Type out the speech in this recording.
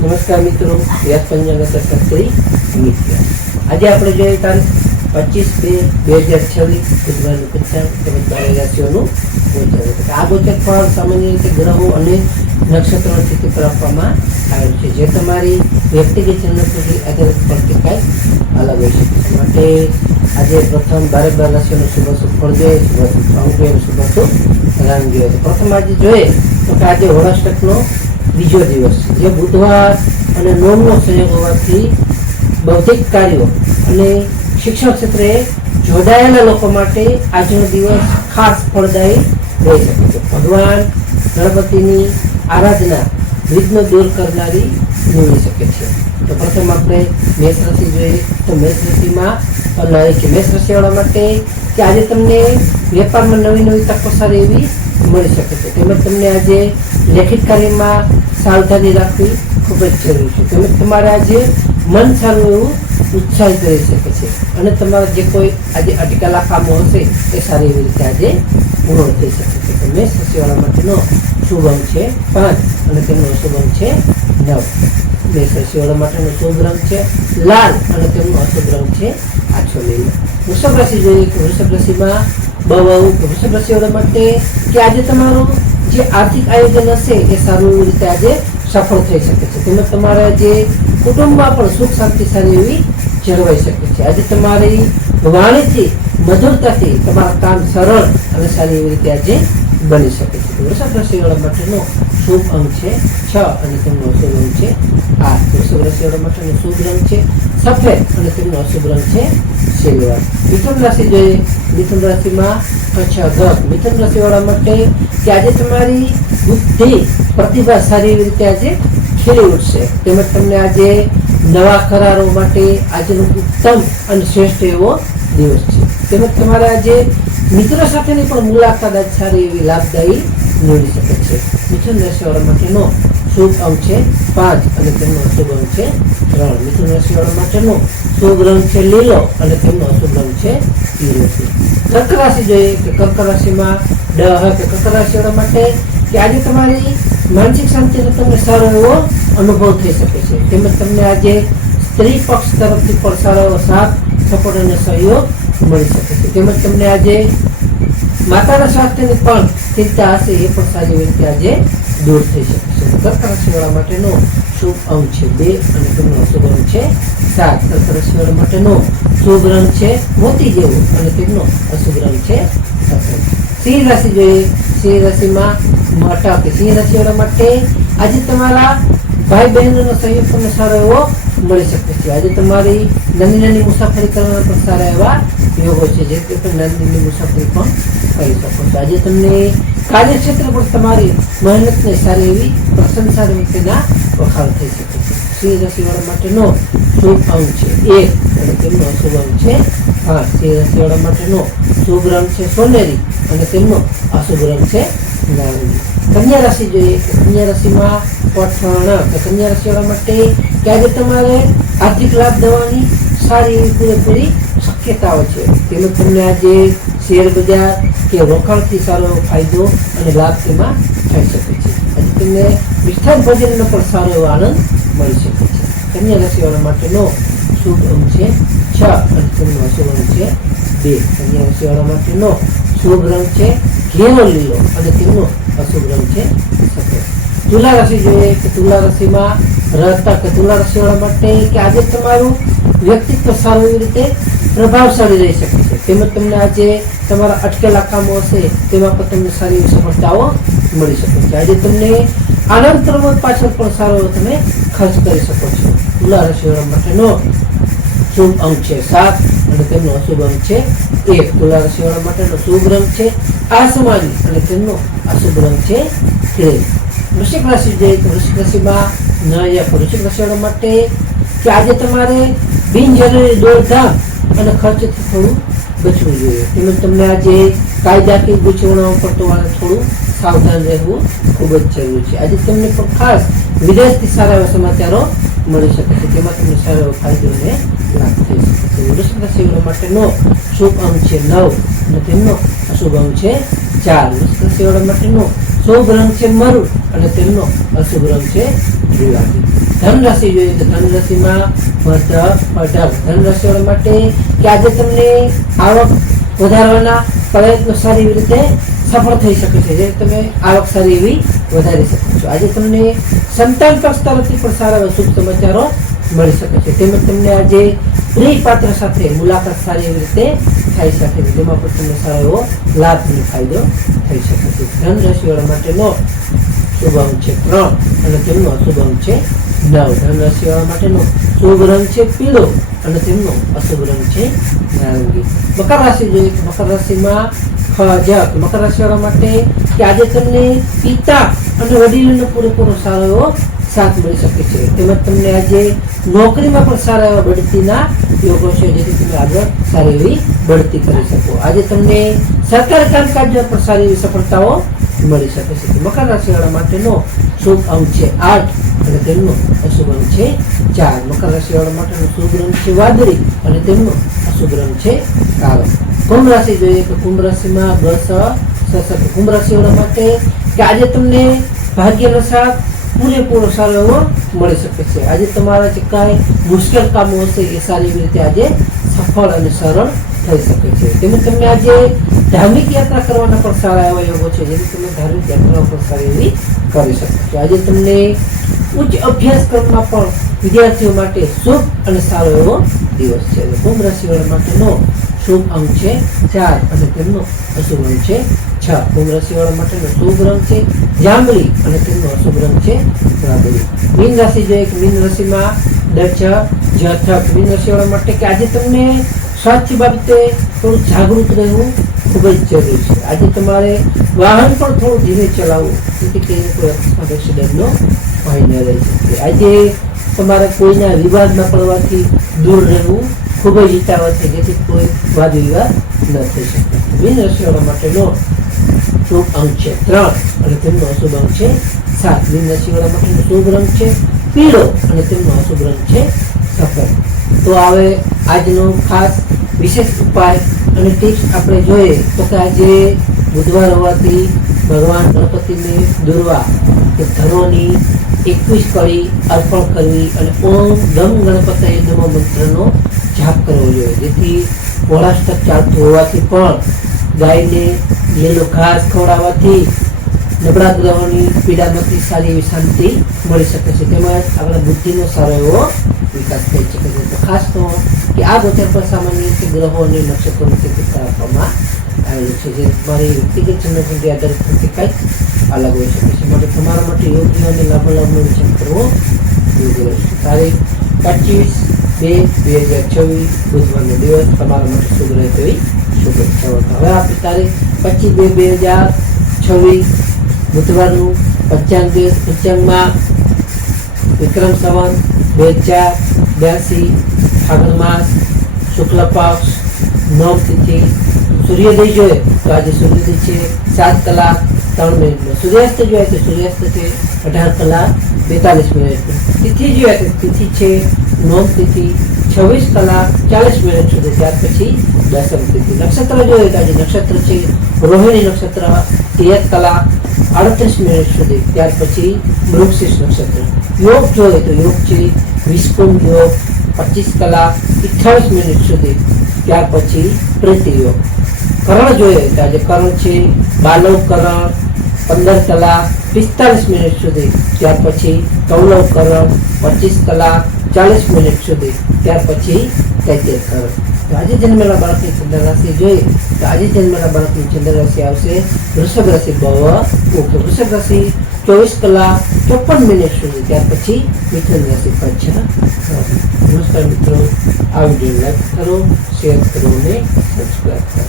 નમસ્કાર મિત્રો, વ્યાસ પંચાંગ શાસ્ત્રી મિત્ર. આજે આપણે જોઈએ તારીખ 25/2/2026 બુધવારનું પંચાંગ તેમજ 12 રાશિઓનું ગોચર. આ ગોચર ફળ સામાન્ય રીતે ગ્રહો અને નક્ષત્રોની સ્થિતિ પર આપવામાં આવેલ છે, જે તમારી વ્યક્તિગત જન્મકુંડળી આધારિત પરથી કાંઈ અલગ હોય છે. માટે આજે પ્રથમ 12 રાશિઓનું શુભ ફળ જોઈએ, શુભ અંક જોઈએ, શુભ રંગ જોઈએ. પ્રથમ આજે જોઈએ તો કે આજે હોળાષ્ટકનો બીજો દિવસ છે, જે બુધવાર અને નોમનો સંયોગ હોવાથી બૌદ્ધિક કાર્યો અને શિક્ષણ ક્ષેત્રે જોડાયેલા લોકો માટે આજનો દિવસ ખાસ ફળદાયી રહી શકે છે. ભગવાન ગણપતિની આરાધના વિઘ્ન દૂર કરનારી નીવડી શકે છે. તો પ્રથમ આપણે મેષ રાશિ જોઈએ. તો મેષ રાશિમાં મેષ રાશિવાળા માટે કે આજે તમને વેપારમાં નવી નવી તકો સારી એવી મળી શકે છે. તેમજ તમને આજે લેખિત કાર્યમાં સાવધાની રાખવી ખૂબ જ જરૂરી છે. તેમજ તમારે આજે મન સારું એવું ઉત્સાહિત રહી શકે છે અને તમારા જે કોઈ આજે અટકેલા કામો હશે એ સારી એવી રીતે આજે પૂર્ણ થઈ શકે છે. તો મેષ રાશિવાળા માટેનો શુભ અંક છે 5 અને તેમનો અશુભ અંક છે 9. મેષ રાશિવાળા માટેનો શુભ રંગ છે લાલ અને તેમનો અશુભ રંગ છે આછો લીલો. વૃષભ રાશિ જોઈએ તો વૃષભ રાશિમાં વૃષભ રાશિવાળા માટે કે આજે તમારું જે આર્થિક આયોજન હશે એ સારું એવી રીતે આજે સફળ થઈ શકે છે. તેમજ તમારા જે કુટુંબમાં પણ સુખ શાંતિ સારી એવી જળવાઈ શકે છે. આજે તમારી વાણીથી મધુરતાથી તમારા કામ સરળ અને સારી એવી રીતે આજે બની શકે છે. વૃષભ રાશિવાળા માટેનો શુભ અંક છે 6 અને તેમનો અશુભ અંક છે 8. વૃષભ રાશિવાળા માટેનો શુભ રંગ છે સફેદ અને તેમનો અશુભ રંગ છે સિલ્વર. મિથુન રાશિ જોઈએ. મિથુન રાશિમાં મિથુન રાશિવાળા માટે કે આજે તમારી બુદ્ધિ પ્રતિભા સારી એવી રીતે આજે ખીલી ઉઠશે. તેમજ તમને આજે નવા કરારો માટે આજનો ઉત્તમ અને શ્રેષ્ઠ એવો દિવસ છે. તેમજ તમારે આજે મિત્રો સાથેની પણ મુલાકાત આજ સારી એવી લાભદાયી નીવડી શકે છે. મિથુન રાશિવાળા માટેનો શુભ અંક છે 5 અને તેમનો અશુભ અંક છે 3. મિથુન રાશિવાળા માટેનો શુભ રંગ છે લીલો અને તેમનો અશુભ રંગ છે પીળો છે. કર્ક રાશિ જોઈએ કે કર્ક રાશિમાં કર્ક રાશિવાળા માટે કે આજે તમારી માનસિક શાંતિનો તમને સારો એવો અનુભવ થઈ શકે છે. તેમજ તમને આજે સ્ત્રી પક્ષ તરફથી પણ સારો એવો સાથ સપોર્ટ અને સહયોગ મળી શકે છે. તેમજ તમને આજે માતાના સ્વાસ્થ્યની પણ ચિંતા હશે એ પણ સારી રીતે આજે દૂર થઈ શકે છે. કર્ક રાશિવાળા માટેનો શુભ અંક છે 2 અને તેમનો અશુભ અંક છે 7. કર્ક રાશિવાળા માટેનો શુભ રંગ છે મોતી જેવું અને તેમનો અશુભ રંગ છે સફેદ. સિંહ રાશિ જોઈએ. સિંહ રાશિમાં સિંહ રાશિવાળા માટે આજે તમારા ભાઈ બહેનોનો સહયોગ તમને સારો એવો મળી શકે છે. આજે તમારી નાની મુસાફરી કરવાના પણ સારા એવા યોગો છે, જે તમે નાની મુસાફરી પણ કરી શકો છો. આજે તમને કાર્યક્ષેત્ર પર તમારી મહેનતને સારી એવી પ્રશંસા રીતેના વખાણ થઈ શકે છે. સિંહ રાશિવાળા માટેનો શુભ અંક છે 1 અને તેમનો અશુભ અંક છે 5. સિંહ રાશિવાળા માટેનો શુભ રંગ છે સોનેરી અને તેમનો અશુભ રંગ છે નારંગી. કન્યા રાશિ જોઈએ. કન્યા રાશિમાં કન્યા રાશિવાળા માટે કે આજે તમારે આર્થિક લાભ દેવાની સારી એવી પૂરેપૂરી શક્યતાઓ છે. તેમજ તમને આજે શેર બજાર કે રોકાણથી સારો એવો ફાયદો અને લાભ તેમાં થઈ શકે છે. આજે તમને મિષ્ટાન ભોજનનો પણ સારો એવો આનંદ મળી શકે છે. કન્યા રાશિવાળા માટેનો શુભ અંક છે 6 અને તેમનો અશુભ અંક છે 2. કન્યા રાશિવાળા માટેનો શુભ રંગ છે ઘેરો લીલો અને તેમનો અશુભ રંગ છે સફેદ. તુલા રાશિ જોઈએ કે તુલા રાશિમાં તુલા રાશિવાળા માટે કે આજે તમારું વ્યક્તિત્વ સારું એવી રીતે પ્રભાવશાળી રહી શકે છે. તેમજ તમને આજે તમારા અટકેલા કામો હશે તેમાં પણ તમને સારી એવી સફળતાઓ મળી શકે છે. આજે તમને આનંદ પ્રમોદ પાછળ પણ સારો એવો તમે ખર્ચ કરી શકો છો. તુલા રાશિવાળા માટેનો શુભ અંક છે 7 અને તેમનો અશુભ અંક છે 1. તુલા રાશિવાળા માટેનો શુભ રંગ છે આસમાની અને તેમનો અશુભ રંગ છે ગ્રે. વૃશ્ચિક રાશિ જોઈએ તો વૃશ્ચિક રાશિમાં વૃશ્ચિક રાશિવાળા માટે કે આજે તમારે બિનજરૂરી દોડધામ અને ખર્ચથી થોડું બચવું જોઈએ. તેમજ તમને આજે કાયદાકીય ગૂંચવણો પર તમારે થોડું સાવધાન રહેવું ખૂબ જ જરૂરી છે. આજે તમને પણ ખાસ વિદેશથી સારા એવા સમાચારો મળી શકે છે, તેમાં તમને સારો એવો ફાયદો અને લાભ થઈ શકે છે. વૃશ્ચિક રાશિવાળા માટેનો શુભ અંક છે 9 અને તેમનો અશુભ અંક છે 4. વૃશ્ચિક રાશિવાળા માટેનો શુભ રંગ છે મરૂન અને તેમનો અશુભ રંગ છે ગુલાબી. ધન રાશિ જોઈએ તો ધન રાશિમાં મધર 18 ધન રાશિવાળા માટે કે આજે તમને આવક વધારવાના પ્રયત્નો સારી રીતે સફળ થઈ શકે છે, જે તમે આવક સારી એવી વધારી શકો છો. આજે તમને સંતાન પક્ષ તરફથી પણ સારા એવા શુભ સમાચારો મળી શકે છે. તેમજ તમને આજે પ્રિય પાત્ર સાથે મુલાકાત સારી એવી રીતે થઈ શકે છે, જેમાં પણ તમને સારો એવો લાભ અને ફાયદો થઈ શકે છે. ધન રાશિવાળા માટેનો શુભ અંક છે 3 અને તેમનો અશુભ અંક છે 9. ધન રાશિવાળા માટેનો શુભ રંગ છે પીળો અને તેમનો અશુભ રંગ છે નારંગી. મકર રાશિ જોઈએ તો મકર રાશિમાં મકર રાશિવાળા માટે કે આજે તમને પિતા અને વડીલોનો પૂરેપૂરો સારો એવો સાથ મળી શકે છે. તેમજ તમને આજે નોકરીમાં પણ સારા એવા બઢતીના યોગો છે, જેથી તમે આગળ સારી એવી બઢતી કરી શકો. આજે તમને સરકારી કામકાજમાં પણ સારી એવી સફળતાઓ મળી શકે છે. મકર રાશિવાળા માટેનો શુભ અંક છે 8 અને તેમનો અશુભ અંક છે 4. મકર રાશિવાળા માટેનો શુભ રંગ છે વાદળી અને તેમનો અશુભ રંગ છે કાળો. કુંભ રાશિ જોઈએ તો કુંભ રાશિમાં કુંભ રાશિવાળા માટે કે આજે તમને ભાગ્યનો સાથ પૂરેપૂરો સારો એવો મળી શકે છે. આજે તમારા જે કાંઈ મુશ્કેલ કામો હશે એ સારી એવી રીતે આજે સફળ અને સરળ થઈ શકે છે. તેમજ તમને આજે ધાર્મિક યાત્રા કરવાના પણ સારા એવા યોગો છે, જેથી તમે ધાર્મિક યાત્રાઓ પણ સારી એવી કરી શકો છો. આજે તમને ઉચ્ચ અભ્યાસક્રમમાં પણ વિદ્યાર્થીઓ માટે શુભ અને સારો એવો દિવસ છે. કુંભ રાશિવાળા માટેનો શુભ અંક છે 4 અને તેમનો અશુભ અંક છે 6. કુંભ રાશિવાળા માટેનો શુભ રંગ છે જાંબલી અને તેમનો અશુભ રંગ છે વાદળી. મીન રાશિ જોઈએ કે મીન રાશિમાં જઠક. મીન રાશિવાળા માટે કે આજે તમને સ્વાસ્થ્ય બાબતે થોડું જાગૃત રહેવું ખૂબ જ જરૂરી છે. આજે તમારે વાહન પણ થોડું ધીરે ચલાવવું, જેથી કરીને કોઈ અકસ્માત એક્સિડન્ટનો ભય ન રહી શકે. આજે તમારે કોઈના વિવાદમાં પડવાથી દૂર રહેવું ખૂબ જ હિતાવહ છે, જેથી કોઈ વાદ વિવાદ ન થઈ શકે. મીન રાશિવાળા માટેનો શુભ અંક છે 3 અને તેમનો અશુભ અંક છે 7. મીન રાશિવાળા માટેનો શુભ રંગ છે પીળો અને તેમનો અશુભ રંગ છે સફેદ. તો હવે આજનો ખાસ વિશેષ ઉપાય અને ટિપ્સ આપણે જોઈએ તો કે આજે બુધવાર હોવાથી ભગવાન ગણપતિને દોરવા કે ધરોની 21 કળી અર્પણ કરવી અને ઓમ ગમ ગણપતયે નમઃ મંત્રનો જાપ કરવો જોઈએ, જેથી વોળાષ્ટક ચાલતું હોવાથી પણ ગાયને લીલો ઘાસ ખવડાવવાથી નબળા ગ્રહોની પીડામાંથી સારી એવી શાંતિ મળી શકે છે. તેમજ આપણા બુદ્ધિનો સારો એવો વિકાસ થઈ શકે છે. તો ખાસ તો કે આ ગોચર પર સામાન્ય રીતે ગ્રહો અને નક્ષત્રોની ચિત્રતા આપવામાં આવેલું છે, જે તમારી વ્યક્તિગત જન્મકુંડળી આધારિત પ્રતિ કંઈક અલગ હોઈ શકે છે. માટે તમારા માટે યોગ્ય અને લાભાલાભનો વિચાર કરવો યોગ્ય રહેશે. તારીખ 25/2/2024 બુધવારનો દિવસ તમારા માટે શુભ રહે તેવી શુભેચ્છાઓ. હવે આપણે તારીખ 25/2/2026 બુધવારનું પંચાંગમાં વિક્રમ સંવત 2082 ફાગણ માસ શુક્લ પક્ષ 9 તિથિ. સૂર્યોદય જોઈએ તો આજે સૂર્યોદય છે 7 કલાક 3 મિનિટનો. સૂર્યાસ્ત જોઈએ તો સૂર્યાસ્ત છે 18 કલાક 42 મિનિટનો. તિથિ જોઈએ તો તિથિ છે નોમ તિથિ 26 કલાક 40 મિનિટ સુધી. ત્યાર પછી દસમ તિથિ. નક્ષત્ર જોઈએ તો આજે નક્ષત્ર છે રોહિણી નક્ષત્ર 13 કલાક 38 મિનિટ સુધી. ત્યાર પછી મૃગશીર્ષ નક્ષત્ર. યોગ જોઈએ તો યોગ છે વિસ્કુંભ યોગ 25 કલાક 28 મિનિટ સુધી. ત્યાર પછી પ્રીતિ યોગ. કરણ જોઈએ તો આજે કરણ છે બાલવ કરણ 15 કલાક 45 મિનિટ સુધી. ત્યાર પછી કૌલવ કરણ 25 કલાક 40 મિનિટ સુધી. ત્યાર પછી તૈતિર કરણ. તો આજે જન્મેલા બાળકની ચંદ્ર રાશિ જોઈએ તો આજે જન્મેલા બાળકની ચંદ્ર રાશિ આવશે વૃષભ રાશિ વૃષભ રાશિ 24 કલાક 54 મિનિટ સુધી. ત્યાર પછી મિથુન રાશિ પંચા. નમસ્કાર મિત્રો, આ વિડીયો લાઈક કરો, શેર કરો અને સબસ્ક્રાઈબ કરો.